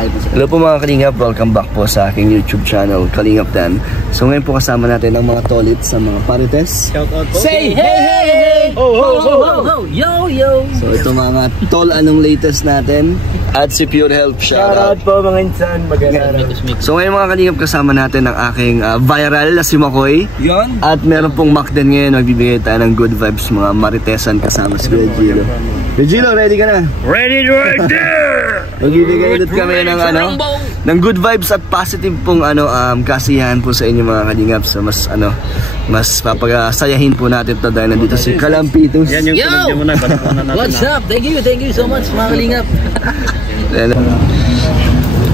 kahit na. Hello po mga Kalingap, welcome back po sa aking YouTube channel, Kalingap Dan. So ngayon po kasama natin ang mga tolit sa mga parites. Shout out po. Say hey hey hey! Oh, ho, ho, ho. Yo yo! So ito mga tol, anong latest natin? At si Pure Health, shout out. Po mga insan, magandang. So ngayon mga Kalingap, kasama natin ang aking viral na si Makoy. Yon. At meron pong Macden ngayon, magbibigay tayo ng good vibes mga maritesan kasama si Gilo. Gilo, ready ka na? Ready right there! Magbibigay ulit kami ng ng good vibes at positive pong kasiyahan po sa inyo mga Kalingap. So mas papagasayahin po natin to dahil nandito si Kalampitos. Yan yung pinagyan mo na, natin. What's up? Thank you so much mga Kalingap.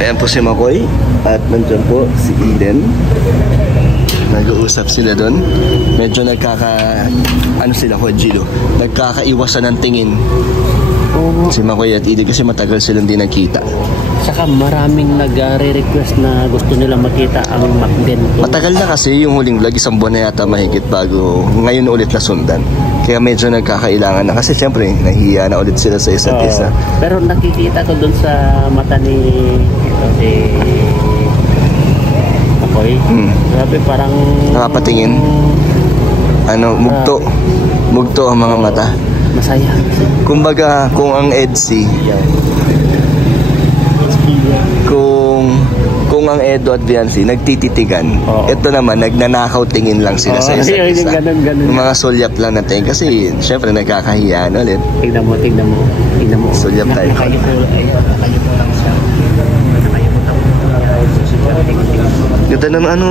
Ayan po si Makoy at nandiyan po si Eden. Nag-uusap sila doon. Medyo nagkakaiwasan ng tingin. Si Makoy at Eden kasi matagal silang di nagkita. Saka maraming nag-re-request na gusto nila makita ang Macden. Matagal na kasi yung huling vlog, isang buwan na yata mahigit bago ngayon ulit nasundan. Kaya medyo nagkakailangan na kasi syempre nahihiya na ulit sila sa isa't isa. Pero nakikita ko doon sa mata ni Makoy. Grabe parang nakapatingin. Mugto ang mga mata. Masaya. Kumbaga kung ang EDSI kung ang Edo at Biancy nagtititigan, ito naman nagnanakaw tingin lang sila sa isa't isa. Yung mga sulyap lang natin kasi syempre nagkakahiya ulit. Tingnan mo. Sulyap tayo. Ganda naman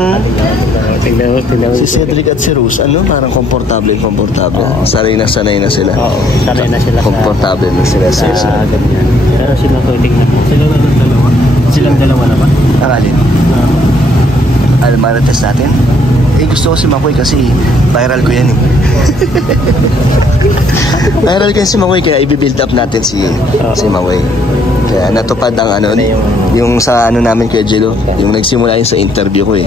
si Cedric at si Rose, parang komportable. Sanay na sila. Sanay na sila. Komportable na sila sa isa. Pero sila ko tingnan mo. Silang dalawa naman. Akalin. Marites natin. Gusto ko si Makoy kasi viral ko yan Viral ko yan si Makoy kaya i-build up natin si Makoy. Kaya natupad ang yung sa namin kay Jello, yung nagsimula yun sa interview ko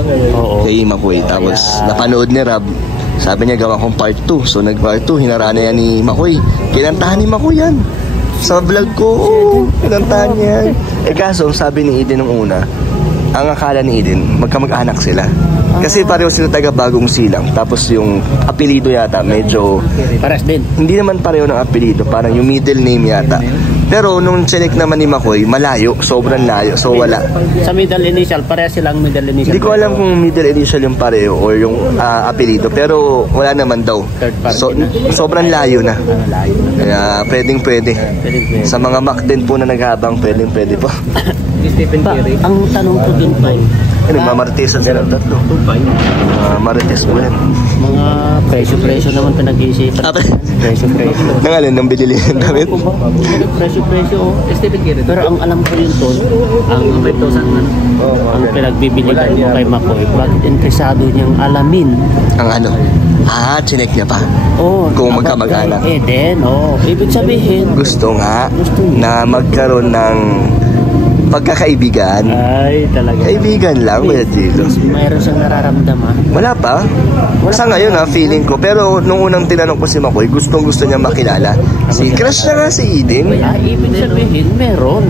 kay Makoy. Tapos napanood ni Rab, sabi niya gawa kong part 2. So nag part 2, hinarana yan ni Makoy. Kinantahan ni Makoy yan sa vlog ko. Kinantahan niya yan. Kaso sabi ni Eden nung una, ang akala ni Eden magkamag-anak sila. Kasi pareho sila taga Bagong Silang. Tapos yung apelido yata medyo pares din. Hindi naman pareho ng apelido, parang yung middle name yata. Pero nung check naman ni Makoy, malayo, sobrang layo. So wala. Sa middle initial, pareha silang middle initial. Hindi ko alam kung middle initial yung pareho or yung apelido, pero wala naman daw. So sobrang layo na. Kaya pwede. Sa mga Macden po na naghabang, pwede po. Stephen Curry. Ang tanong ko dun pa Mamaritesan sila tatlo. Marites mo yan. Mga presyo naman pinag-iisipan. Presyo. Nangalan ng binili ng damit? Presyo. Stephen Curry. Pero ang alam ko yun tol, ang 5,000 ang pinagbibili mo kay Makoy. Bakit interesado niyang alamin? Ang chinek niya pa? Kung magkamag-anak. Ibig sabihin. Gusto nga na magkaroon ng pagkakaibigan. Ay, talaga. Kaibigan lang, Kuya Jello. Mayroon siyang nararamdaman. Wala pa. Sa ngayon feeling ko. Pero nung unang tinanong ko si Makoy, gustong gusto niya makilala. Si crush na nga si Eden. Ibig sabihin, meron.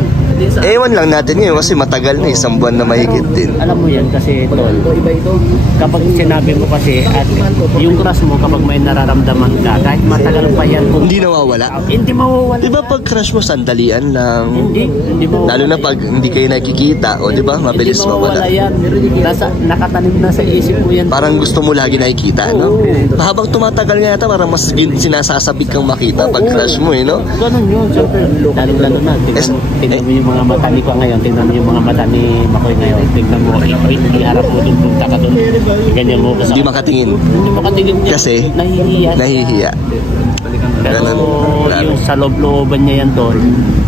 Ewan lang natin yun kasi matagal na, isang buwan na mahigit din. Alam mo yan kasi, tol, kapag sinabi mo kasi at yung crush mo kapag may nararamdaman ka, kahit matagal pa yan. Hindi nawawala. Hindi mawawala. Diba pag crush mo sandalian lang? Hindi mawawala. Lalo na pag hindi kayo nakikita, diba mabilis mawala. Yan. Nakatanim na sa isip mo yan. Parang gusto mo lagi nakikita, no? Habang tumatagal nga yata, parang mas sinasasabik kang makita pag crush mo, no? Ganun yun, siyempre. Lalo na, tingnan mo yung mga mata ni ko ngayon, tingnan mo yung mga mata ni Makoy ngayon, tingnan mo, iharap mo dun, punta ka dun, ganyan mo. Hindi makatingin. Kasi nahihiya. Pero yung sa loob-looban niya yan, tol.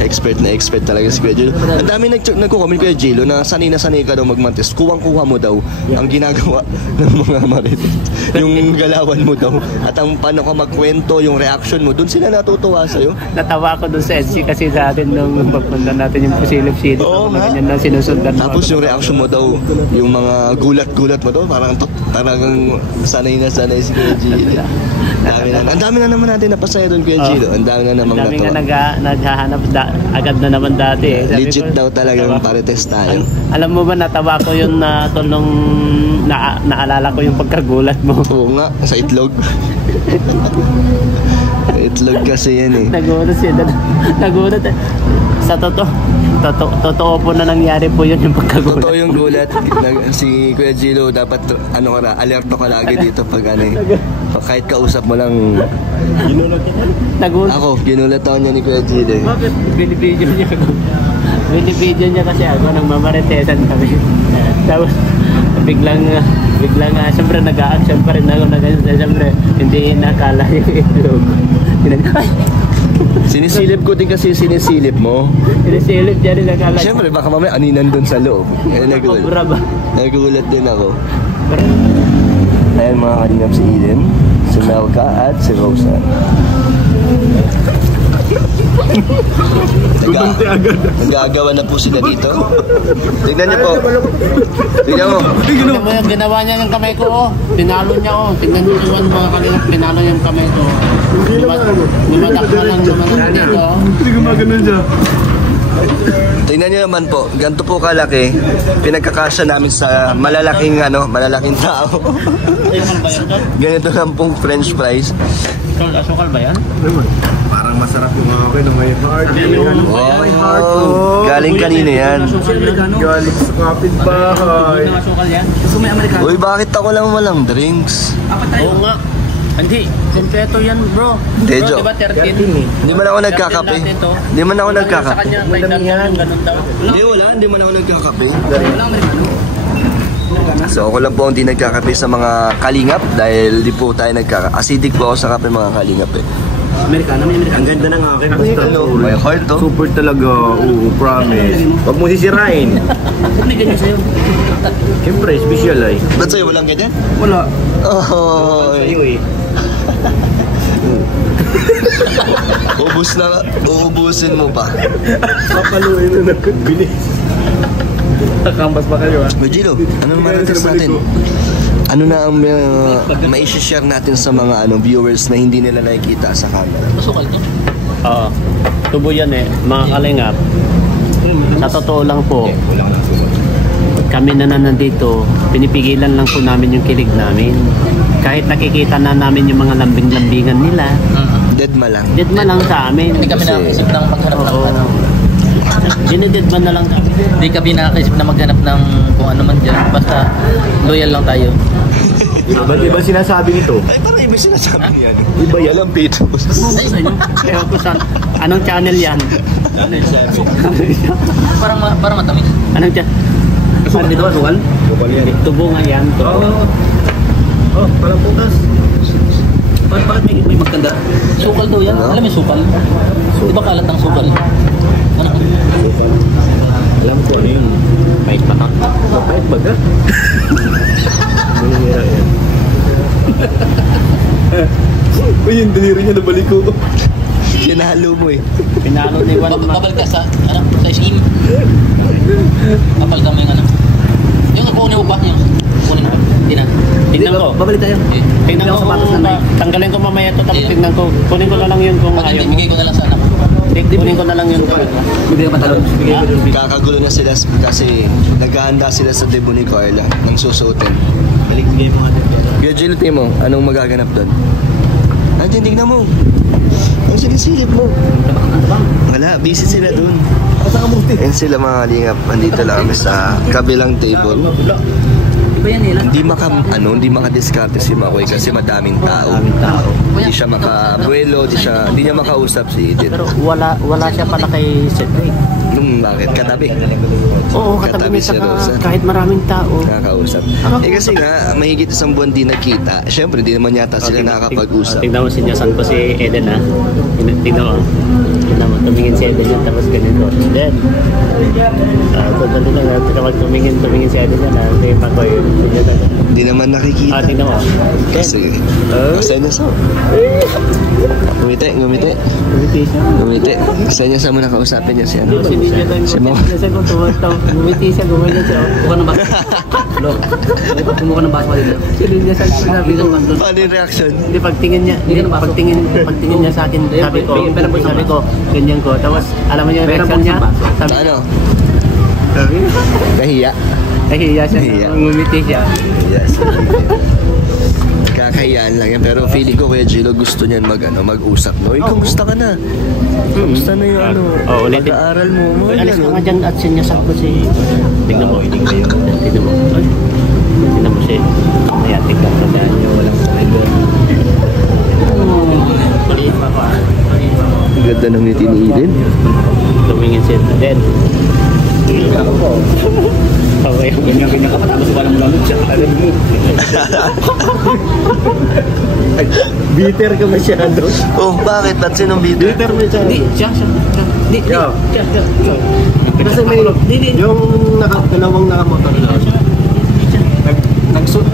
Expert talaga si Kuya Jello. Ang dami nagko-comment Kuya Jello na sanay ka daw magmantis. Kuwang-kuha mo daw ang ginagawa ng mga marites. Yung galawan mo daw. At ang paano ka magkwento, yung reaction mo, doon sila natutuwa sa'yo. Natawa ako doon sa Etsy kasi sa atin nung pagpunta natin yung pusilip-silip. Ganyan na sinusundan. Tapos yung reaction mo daw, yung mga gulat-gulat mo daw, parang talagang sanay si Kuya Jello. Ang dami na naman natin napasaya doon, Kuya Gilo. Ang dami nga namang Ang dami nga natuwa. naghahanap agad na naman dati eh. Sabi Legit ko, daw talagang parites tayo. Alam mo ba, natawa ko yun na nung naalala ko yung pagkagulat mo. Oo nga, sa itlog. Itlog kasi yan eh. Nagulat siya. Nagulat eh. Sa totoo po na nangyari po yun yung pagkagulat. Totoo yung gulat. Si Kuya Gilo, dapat ano ka na, alerto ka lagi dito pag ano eh. Kahit kausap mo lang. Nagulat. Ako, ginulat ako niya ni Kuya Gilo eh. Bakit? Binibidyo niya ako. Binibidyo niya kasi ako nang mamaritesan kami. Tapos biglang siyempre nag-a-action pa rin ako na ganyan. Siyempre hindi nakala yung itlog. Sinisilip ko din kasi sinisilip mo. Sinisilip niya rin nakala. Siyempre baka mamaya aninan doon sa loob. Cobra ba? Nagulat din ako. Ayan mga kalingap, si Eden, si Melka at si Rosa. Nagagawa na po sila dito. Tignan niyo po. Tignan mo. Tignan mo yung ginawa niya ng kamay ko. Oh. Pinalo niya. Oh. Tignan niyo yung mga kalingap. Pinalo niya yung kamay ko. Lumadak na lang naman dito. Hindi gumagano'n siya. Tingnan niyo naman po, ganito po kalaki, pinagkakasya namin sa malalaking tao. Ganito lang pong french fries. Asukal ba yan? Parang masarap yung mga akin na may heart. Oh, galing kanina yan. Galing sa kapitbahay. Asukal yan? Uy, bakit ako lang walang drinks? Oo nga. Hindi, kompleto yan bro. Hindi, Bro, Jo. diba 13? Hindi man ako nagkakape. Hindi man ako Sa nagkakape. kanya, may dagdag ganun daw. Hindi man ako nagkakape. So ako lang po hindi nagkakape sa mga kalingap dahil di po tayo acidic po ako sa kape mga kalingap eh. Amerikano, may Amerikano. Ang ganda ng akin. Basta May heart to. super talaga. Oo, promise. Huwag mo sisirain. May ganyan sa'yo. Siyempre, special ay. Ba't sa'yo walang ganyan? Wala. Oh, Sa'yo eh. uubusin mo pa. Papaluin na nagbilis. Nakambas pa kayo ah. Gilo, ano naman natin sa atin? Ano na ang mai-share natin sa mga viewers na hindi nila nakikita sa camera? Masukal niya? Oo. Tubo yan eh. Mga kalingap. Sa totoo lang po, kami na nandito, pinipigilan lang po namin yung kilig namin. Kahit nakikita na namin yung mga lambing-lambingan nila, Deadma lang. deadma lang sa amin. Hindi kami nakakaisip ng maghanap ng ano. Dinededma na lang kami. Hindi kami nakakaisip na maghanap ng kung ano man dyan. Basta loyal lang tayo. Ba't iba sinasabi nito? Ay, parang iba sinasabi yan. Iba yan ang pito. Ewan ko saan. Anong channel yan? Parang matamis. Anong channel? Sukal dito ba? Sukal? Sukal yan. Tubo nga yan. Tubo. Oh, parang putas. Bakit may magkanda? Sukal daw yan. Alam mo yung sukal? Di ba kalat ng sukal? Ano? Sukal. Alam ko ano yun. Pahit pa ka. Mapait ba ka? Manihira yan. Uy, yung daliri niya nabalik ko. Kinahalo mo eh. Pinalo ni Juan. Babalik ka sa, ano, sa SIM. Kapal ka mo yung ano. Yung kukunin mo ba? Yung kukunin mo ba? Hindi na. Tingnan ko. Babalik tayo. Tingnan ko tanggalin ko mamaya ito. Tapos tingnan ko. Kunin ko na lang yun kung ayaw mo. Bigay ko na lang sa anak. Kunin ko na lang yun. Bigay ka patalon. Bigay ka doon. Kakagulo na sila kasi naghahanda sila sa debut ni Carla ng susuotin. Bigay mo nga doon. Kuya Gilo, tingin mo, anong magaganap doon? Nandiyan, tignan mo. Ang sinisilip mo. Wala, busy sila doon. And sila mga kalingap, andito lang kami sa kabilang table. Di ba yan nila? Hindi makadiskarte si Makoy kasi madaming tao. Hindi siya makabuelo, hindi niya makausap si Edith. Pero wala siya pala kay Cedric. Bakit? Katabi. Oo, katabi niya si Rosa. kahit maraming tao. Nakakausap. Kasi nga, mahigit isang buwan di nagkita. Siyempre, di naman yata sila nakakapag-usap. Tingnan mo, sinyasan ko si Eden ha. Tingnan mo. naman, tumingin si Eden yan, tapos ganito. Then, totoo lang, kapag tumingin si Eden yan, hindi pa ko yun. Hindi naman nakikita. Tingnan mo. Kasi, senyas mo. Ngumiti. Ngumiti siya. Ngumiti. Senyas mo na kausapin niya si ano. Si Mo. Ngumiti siya, gumanyan siya. Buka ng baso. Lo, kumuha ng baso dito. Sinabi niya sa sinabi ko. Paano yung reaction? Hindi, pagtingin niya sa akin, sabi ko, ganyan ko. Tapos, alam mo yung reaction niya? Sabi Ano? Nahiya? Nahiya siya, ngumiti siya. Yes. Kakahiyaan lang yan. Pero feeling ko Kuya Gilo gusto niyan mag-usap. No? Kamusta ka na? Kamusta na yung pag-aaral mo? Alis ka nga dyan at sinyasak ko si... Tignan mo. Tignan mo si... Kaya tignan ko na niyo. Walang saligon. Ang ganda ng ngiti ni Eden. Tumingin si Eden. Ako po. Ganyan ka pa, tapos walang lamot siya. Bitter ka masyado. Oh, bakit? Ba't sinong bitter? Bitter mo siya. Hindi, siya. Kasi may, yung dalawang nakamotor na siya. Nagsuot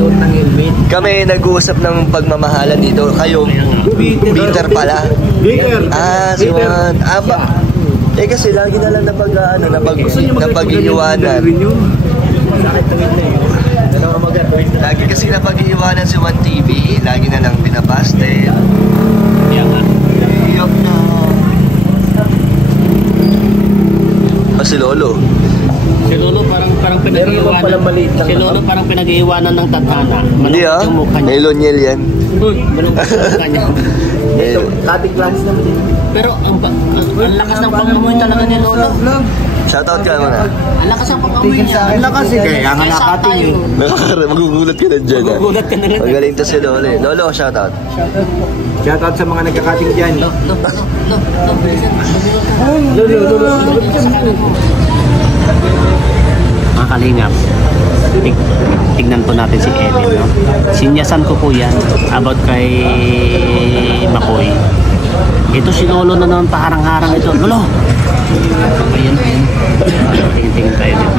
ng helmet. Kami nag-uusap ng pagmamahalan dito. Kayo, bitter pala. Bitter. Si Juan. Kasi lagi na lang napag-iiwanan. Lagi kasi napag-iiwanan si Juan TV. Lagi na lang pinabasted. Kaya nga. Iyok na. Si Lolo. Si Lolo parang pinag-iiwanan. Si Lolo parang pinag-iiwanan ng tadhana. Hindi yung mukha niya. May Loniel yan. Malungkot yung mukha niya. Kating glance naman din. Pero ang lakas ng pangamoy talaga ni Lolo. Shoutout ka muna. Ang lakas ng pangamoy niya. Ang lakas eh. Kaya nga nakating eh. Magugulat ka na dyan. Magugulat ka na lang. Magaling to si Lolo. Lolo, shoutout. Shoutout sa mga nagkakating dyan. Mga kalingap, tignan po natin si Eden, no? Sinyasan ko po yan about kay Makoy. Ito si Lolo na naman paharang-harang ito. Lolo! Ayan. Tingin tayo dito.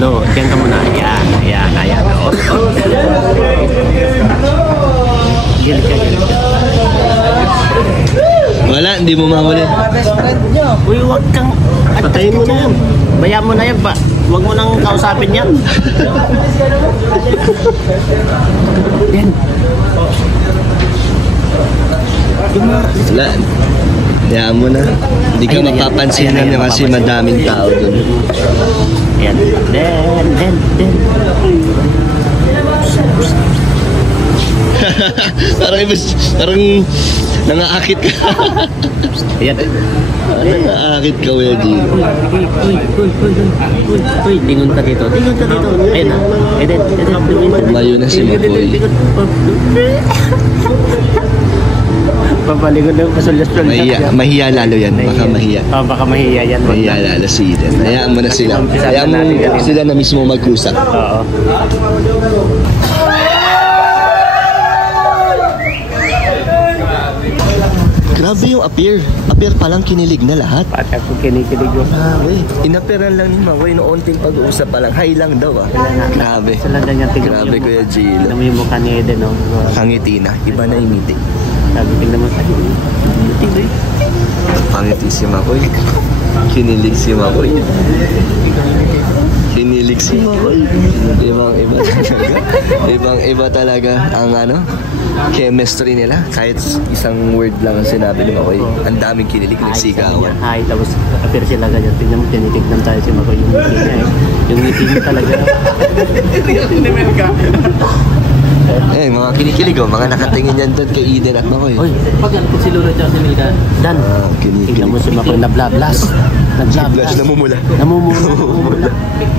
Lo, diyan ka muna. Ayan. Gilit ka. Wala, hindi mo mahuli. Uy, wag kang... Patayin mo na yan. Bayaan mo na yan pa. Huwag mo nang kausapin yan. Yan. Wala. Hayaan mo na. Hindi ka mapapansin na niya kasi madaming tao dun. Yan. Den. Parang nangaakit ka. Ayan. Nangaakit ka, Kuya G. Uy, lingon ka dito. Ayan na. Eden. Mayo na si Makoy. Papalingon na yung pasulyas-sulyas. Mahiya lalo yan. Baka mahiya. Baka mahiya yan. Mahiya lalo si Eden. Hayaan mo na sila. Hayaan mo sila na mismo mag-usap. Oo. Grabe yung appear. Appear palang kinilig na lahat. Pati ako kinikilig yung... Grabe. Inaperan lang ni Makoy noong unting pag-uusap pa lang. Hi lang daw ah. Grabe. Sala niya tignan Grabe Kuya Gilo. Tignan mo yung mukha ni Eden, no? Pangiti na. Iba na yung ngiti. Sabi, tignan mo tayo. Pangiti si Makoy. Kinilig si Makoy. Kinilig si Makoy. Ibang-iba talaga ang chemistry nila. Kahit isang word lang ang sinabi ni Makoy. Ang daming kinilig, nagsikawan. Hi, tapos appear sila ganyan. Tignan mo, tinitignan tayo si Makoy. Yung ngiti niya eh. Yung ngiti niya talaga. Mga kinikilig mga nakatingin yan doon kay Eden at Makoy. Oy, pag si Lolo at si Milka. Dan, tingnan mo si Makoy nablablas. Flash, namumula.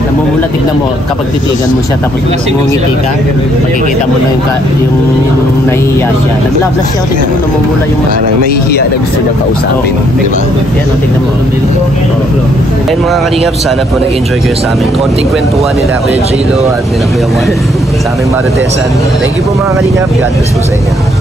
Namumula, tignan mo, kapag titigan mo siya tapos ngumiti ka, makikita mo na yung nahihiya siya. Naglablas siya, tignan mo, namumula yung mata. Parang nahihiya na gusto niya kausapin, di ba? Yan, tignan mo. Ayun mga kalingap, sana po nag-enjoy kayo sa amin. Konting kwentuhan nila Kuya Gilo at nila Kuya Juan sa aming Maritesan. Thank you po mga kalingap. God bless po sa inyo.